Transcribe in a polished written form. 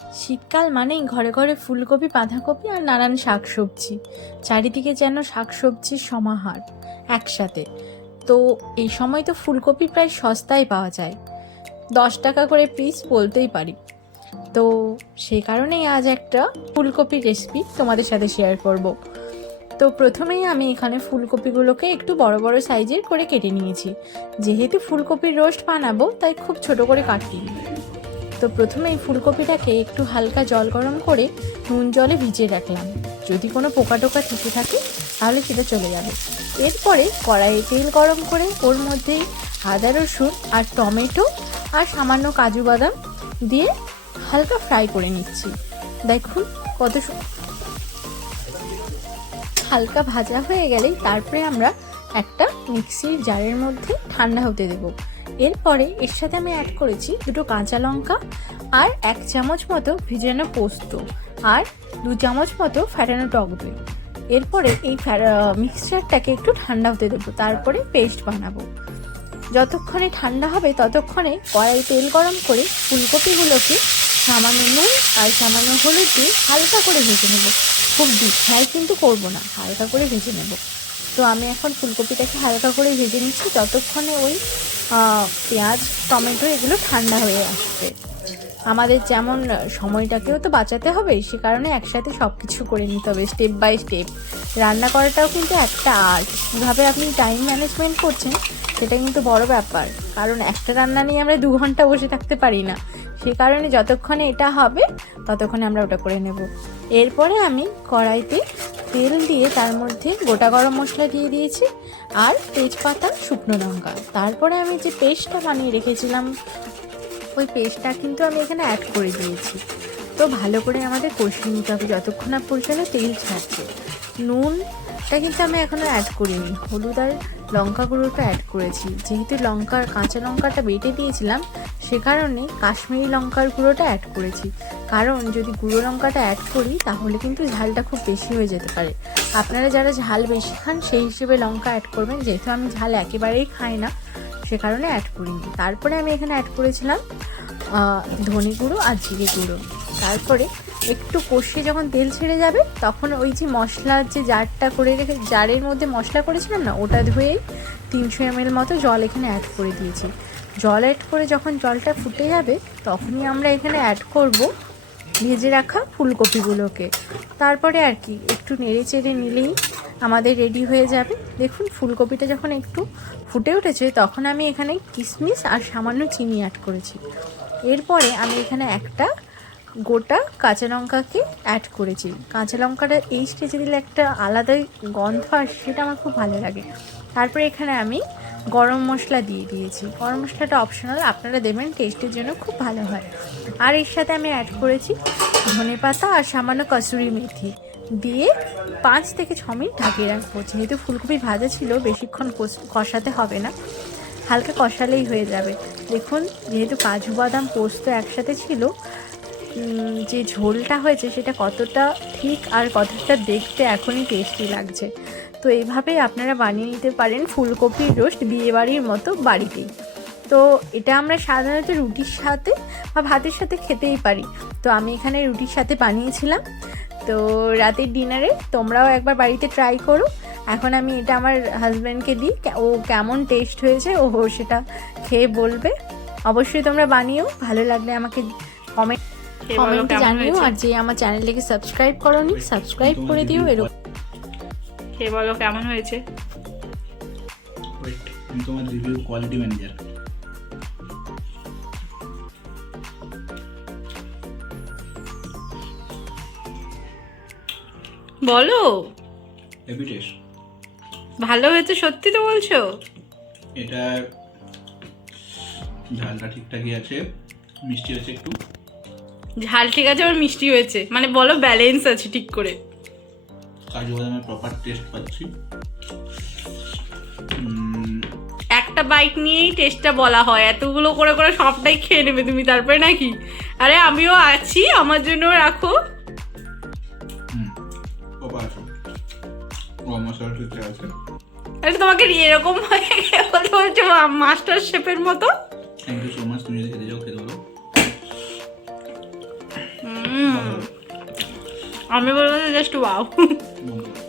শীতকাল মানেই ঘরে ঘরে ফুলকপি, বাঁধাকপি আর নানান শাকসবজি। চারিদিকে যেন শাকসবজির সমাহার একসাথে। তো এই সময় তো ফুলকপি প্রায় সস্তায় পাওয়া যায়, 10 টাকা করে পিস বলতেই পারি। তো সেই কারণেই আজ একটা ফুলকপির রেসিপি তোমাদের সাথে শেয়ার করব। তো প্রথমেই আমি এখানে ফুলকপিগুলোকে একটু বড় বড় সাইজের করে কেটে নিয়েছি। যেহেতু ফুলকপির রোস্ট বানাবো তাই খুব ছোট করে কাটিনি। তো প্রথমেই ফুলকপিটাকে একটু হালকা জল গরম করে নুন জলে ভিজিয়ে রাখলাম। যদি কোনো পোকা টোকা থেকে থাকে তাহলে সেটা চলে যাবে। এরপরে কড়াইয়ে তেল গরম করে ওর মধ্যেই আদা রসুন আর টমেটো আর সামান্য কাজু বাদাম দিয়ে হালকা ফ্রাই করে নিচ্ছি। দেখুন কত হালকা ভাজা হয়ে গেলেই তারপরে আমরা একটা মিক্সির জারের মধ্যে ঠান্ডা হতে দেব। এরপরে এর সাথে আমি অ্যাড করেছি 2 কাঁচা লঙ্কা আর 1 চামচ মতো ভিজানো পোস্ত আর 2 চামচ মতো ফ্যাটানো টক দই। এরপরে এই মিক্সচারটাকে একটু ঠান্ডা হতে দেবো, তারপরে পেস্ট বানাবো। যতক্ষণে ঠান্ডা হবে ততক্ষণে কড়াই তেল গরম করে ফুলকপিগুলোকে সামান্য নুন আর সামান্য হলুদ দিয়ে হালকা করে ভেজে নেব। খুব ডিপ ফ্রাই কিন্তু করবো না, হালকা করে ভেজে নেব। তো আমি এখন ফুলকপিটাকে হালকা করে ভেজে নিচ্ছি যতক্ষণে ওই পেঁয়াজ টমেটো এগুলো ঠান্ডা হয়ে আসবে। আমাদের যেমন সময়টাকেও তো বাঁচাতে হবে, সে কারণে একসাথে সব কিছু করে নিতে হবে স্টেপ বাই স্টেপ। রান্না করাটাও কিন্তু একটা আর্ট। কীভাবে আপনি টাইম ম্যানেজমেন্ট করছেন সেটা কিন্তু বড় ব্যাপার, কারণ একটা রান্না নিয়ে আমরা 2 ঘন্টা বসে থাকতে পারি না। সে কারণে যতক্ষণে এটা হবে ততক্ষণে আমরা ওটা করে নেব। এরপরে আমি কড়াইতে তেল দিয়ে তার মধ্যে গোটা গরম মশলা দিয়ে দিয়েছি আর তেজপাতা, শুকনো লঙ্কা। তারপরে আমি যে পেস্টটা বানিয়ে রেখেছিলাম ওই পেস্টটা কিন্তু আমি এখানে অ্যাড করে দিয়েছি। তো ভালো করে আমাদের কষিয়ে নিতে হবে যতক্ষণ না পর্যন্ত তেল ছাড়ছে। নুনটা কিন্তু আমি এখনও অ্যাড করিনি, হলুদ আর লঙ্কা গুঁড়োটা অ্যাড করেছি। যেহেতু কাঁচা লঙ্কাটা বেটে দিয়েছিলাম সে কারণে কাশ্মীরি লঙ্কার গুঁড়োটা অ্যাড করেছি। কারণ যদি গুঁড়ো লঙ্কাটা অ্যাড করি তাহলে কিন্তু ঝালটা খুব বেশি হয়ে যেতে পারে। আপনারা যারা ঝাল বেশি খান সেই হিসেবে লঙ্কা অ্যাড করবেন, যেহেতু আমি ঝাল একেবারেই খাই না সে কারণে অ্যাড করিনি। তারপরে আমি এখানে অ্যাড করেছিলাম ধনে গুঁড়ো আর জিরে গুঁড়ো। তারপরে একটু কষিয়ে যখন তেল ছেড়ে যাবে তখন ওই যে মশলার যে জারটা করে রেখে জারের মধ্যে মশলা করেছিলাম না, ওটা ধুয়েই 300 ml মতো জল এখানে অ্যাড করে দিয়েছি। জল অ্যাড করে যখন জলটা ফুটে যাবে তখনই আমরা এখানে অ্যাড করব ভেজে রাখা ফুলকপিগুলোকে। তারপরে আর কি একটু নেড়ে চেড়ে নিলেই আমাদের রেডি হয়ে যাবে। দেখুন ফুলকপিটা যখন একটু ফুটে উঠেছে তখন আমি এখানে কিশমিশ আর সামান্য চিনি অ্যাড করেছি। এরপরে আমি এখানে একটা গোটা কাঁচা লঙ্কাকে অ্যাড করেছি। কাঁচা লঙ্কাটা এই স্টেজে দিলে একটা আলাদাই গন্ধ আসে, সেটা আমার খুব ভালো লাগে। তারপরে এখানে আমি গরম মশলা দিয়ে দিয়েছি। গরম মশলাটা অপশনাল, আপনারা দেবেন, টেস্টের জন্য খুব ভালো হয়। আর এর সাথে আমি অ্যাড করেছি ধনেপাতা আর সামান্য কসুরি মেথি দিয়ে 5 থেকে 6 মিনিট ঢাকিয়ে রাখবো। যেহেতু ফুলকপি ভাজা ছিল বেশিক্ষণ কষাতে হবে না, হালকা কষালেই হয়ে যাবে। দেখুন যেহেতু কাজু বাদাম পোস্ত একসাথে ছিল, যে ঝোলটা হয়েছে সেটা কতটা ঠিক আর কতটা দেখতে এখনই টেস্টি লাগছে। তো এইভাবেই আপনারা বানিয়ে নিতে পারেন ফুলকপির রোস্ট বিয়েবাড়ির মতো বাড়িতেই। তো এটা আমরা সাধারণত রুটির সাথে বা ভাতের সাথে খেতেই পারি। তো আমি এখানে রুটির সাথে বানিয়েছিলাম। তো রাতের ডিনারে তোমরাও একবার বাড়িতে ট্রাই করো। এখন আমি এটা আমার হাজব্যান্ডকে দিই, ও কেমন টেস্ট হয়েছে ও সেটা খেয়ে বলবে। অবশ্যই তোমরা বানিও, ভালো লাগলে আমাকে কমেন্টে জানিও। আর যে আমার চ্যানেলটাকে সাবস্ক্রাইব করোনি সাবস্ক্রাইব করে দিও। এরকম খেয়ে বলো কেমন হয়েছে। আমি তোমার রিভিউ কোয়ালিটি ম্যানেজার। বলো হেভি টেস্ট। ভালো হয়েছে সত্যি তো বলছো? এটা ঝালটা ঠিকঠাকই আছে, মিষ্টি আছে একটু। ঝাল ঠিক আছে আর মিষ্টি হয়েছে, মানে বলো ব্যালেন্স আছে ঠিক করে। কাজু বাদামের প্রপার টেস্ট পাচ্ছি। একটা বাইট নিয়েই টেস্টটা বলা হয়, এতগুলো করে করে সবটাই খেয়ে নেবে তুমি তারপরে নাকি? আরে আমিও আছি, আমার জন্য রাখো। প্রপার আছে, গরম মশলা ঠিকঠাক আছে। আরে তোমাকে এরকম বলতে বলছো মাস্টার শেফের মতো। Thank you so much. তুমি যদি খেতে যাও খেতে বলো। আমি বলবো জাস্ট ওয়াও। মজা।